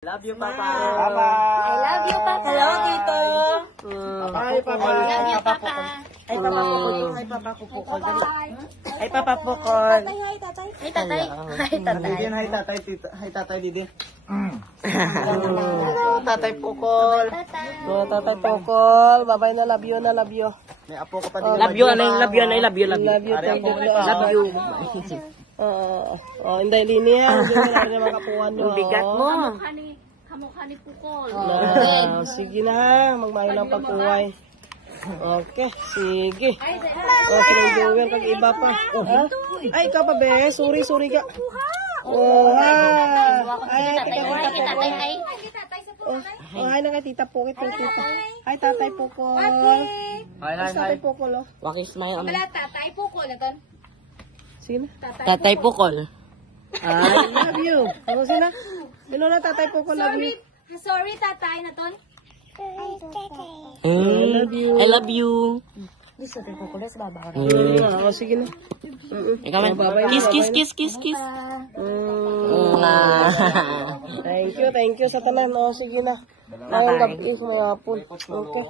Love you, Papa. Papa. I love you, Papa. Hello, Tito. Hi, Papa. I love you, Papa. Ay, Papa Pukol. Ay, Papa Pukol. Dali. Ay, Papa Pukol. Hi, tatay. Hi, tatay. Didin, hi tatay, tita. Hi tatay, Didin. Tatay Pukol. Tatay. Oh, Tatay Pukol. Babay na, love you na, love you. May apo ko pa din. Love you, ano yung love you, ano yung love you, love you. Love you, thank you. Love you. Hindi linya. Hindi mo na rin makapuan nyo. Ang bigat mo. Kamukha ni Pukol. Sige na, magmayo lang pagkuway. Okay, sige. Sige, Joel, kag iba pa. Ay, ikaw pa, be. Sorry ka. Ay, Tatay, hi. hi na kay Tita Pukit. Hi, Tatay Pukol. Hi, hi, hi. Tatay Pukol, oh. Waki smile. Tatay Pukol. Ito. Sige na. Tatay Pukol. I love you. Ano sila? Ano na, Tatay Pukol, love you. Sorry, tatay na ton. I love you. I love you. Sige na. Ikaw man. Kiss. Thank you sa tanan. Sige na. Ngayong gabi, mga hapon. Okay.